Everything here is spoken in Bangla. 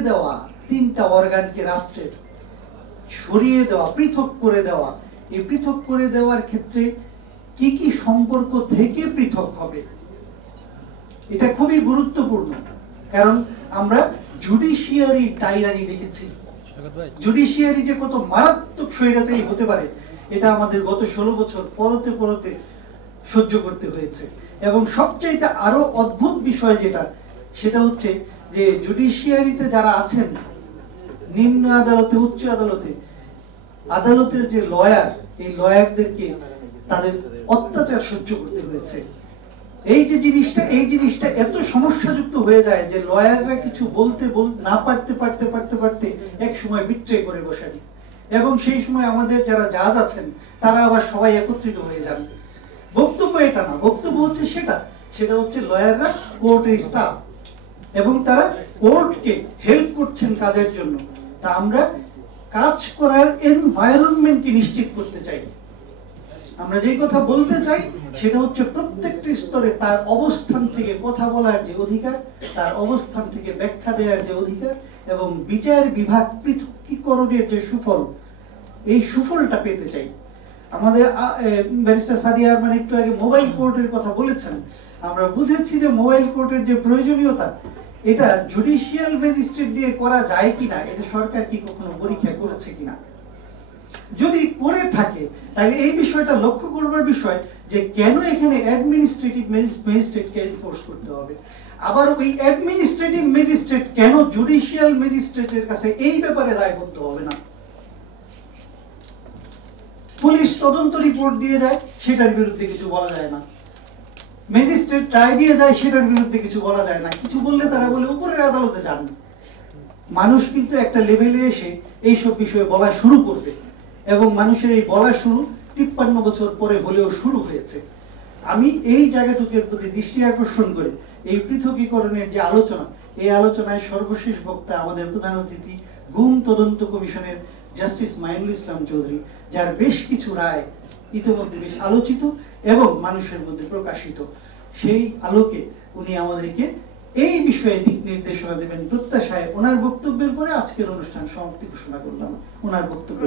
দেওয়া, তিনটা অর্গানকে রাষ্ট্রের সরিয়ে দেওয়া, পৃথক করে দেওয়া, এই পৃথক করে দেওয়ার ক্ষেত্রে কি কি সম্পর্ক থেকে পৃথক হবে, এটা খুবই গুরুত্বপূর্ণ। কারণ আমরা জুডিশিয়ারি টাইরানি দেখেছি, জুডিশিয়ারি যে কত মারাত্মক স্বৈরাচারী হতে পারে এটা আমাদের গত 16 বছর পরতে পরতে সহ্য করতে হয়েছে। এবং সবচাইতে আরো অদ্ভুত বিষয় যেটা, সেটা হচ্ছে যে জুডিশিয়ারিতে যারা আছেন, নিম্ন আদালতে, উচ্চ আদালতে, আদালতের যে লয়ার, এই লয়ারদেরকে তাদের অত্যাচার সহ্য করতে হয়েছে। এই জিনিসটা এত সমস্যাযুক্ত হয়ে যায় যে লয়াররা কিছু বলতে না পারতে এক সময় বিট্রে করে বসানি, এবং সেই সময় আমাদের যারা জাজ আছেন তারা আবার সবাই একত্রিত হয়ে যান। বক্তব্য এটা না, বক্তব্য হচ্ছে সেটা হচ্ছে লয়াররা কোর্টের স্টাফ এবং তারা কোর্টকে হেল্প করছেন কাজের জন্য। তা আমরা কাজ করার এনভায়রনমেন্টকে নিশ্চিত করতে চাই। আমরা যেই কথা বলতে চাই সেটা হচ্ছে প্রত্যেকটা স্তরে তার অবস্থান থেকে কথা বলার যে অধিকার, তার অবস্থান থেকে ব্যাখ্যা দেওয়ার যে অধিকার, এবং বিচার বিভাগ পৃথকীকরণের যে সুফল, এই সুফলটা পেতে চাই। আমাদের ব্যারিস্টার সাদিয়া আরমান একটু আগে মোবাইল কোর্টের কথা বলেছেন। আমরা বুঝেছি যে মোবাইল কোর্টের যে প্রয়োজনীয়তা, এটা জুডিশিয়াল ম্যাজিস্ট্রেট দিয়ে করা যায় কিনা, এটা সরকার কি কখনো পরীক্ষা করেছে কিনা? যদি করে থাকে তাহলে এই বিষয়টা লক্ষ্য করবার বিষয় যে কেন এখানে অ্যাডমিনিস্ট্রেটিভ ম্যাজিস্ট্রেটকে এনফোর্স করতে হবে। আবার ওই অ্যাডমিনিস্ট্রেটিভ ম্যাজিস্ট্রেট কেন জুডিশিয়াল ম্যাজিস্ট্রেটের কাছে এই ব্যাপারে দায়বদ্ধ হবে না? পুলিশ তদন্ত রিপোর্ট দিয়ে যায়, সেটার বিরুদ্ধে কিছু বলা যায় না। ম্যাজিস্ট্রেট রায় দিয়ে যায়, সেটার বিরুদ্ধে কিছু বলা যায় না। কিছু বললে তারা বলে উপরের আদালতে যান। মানুষ কিন্তু একটা লেভেলে এসে এইসব বিষয়ে বলা শুরু করবে, এবং মানুষের এই বলা শুরু 53 বছর পরে হলেও শুরু হয়েছে। আমি এই জায়গাটুকুর প্রতি দৃষ্টি আকর্ষণ করে এই পৃথকীকরণের যে আলোচনা, এই আলোচনায় সর্বশেষ বক্তা আমাদের প্রধান অতিথি গুম তদন্ত কমিশনের জাস্টিস মাইনুল ইসলাম চৌধুরী, যার বেশ কিছু রায় ইতিমধ্যে বেশ আলোচিত এবং মানুষের মধ্যে প্রকাশিত। সেই আলোকে উনি আমাদেরকে এই বিষয়ে দিক নির্দেশনা দেবেন প্রত্যাশায় ওনার বক্তব্যের পরে আজকের অনুষ্ঠান সমাপ্তি ঘোষণা করলাম ওনার বক্তব্য।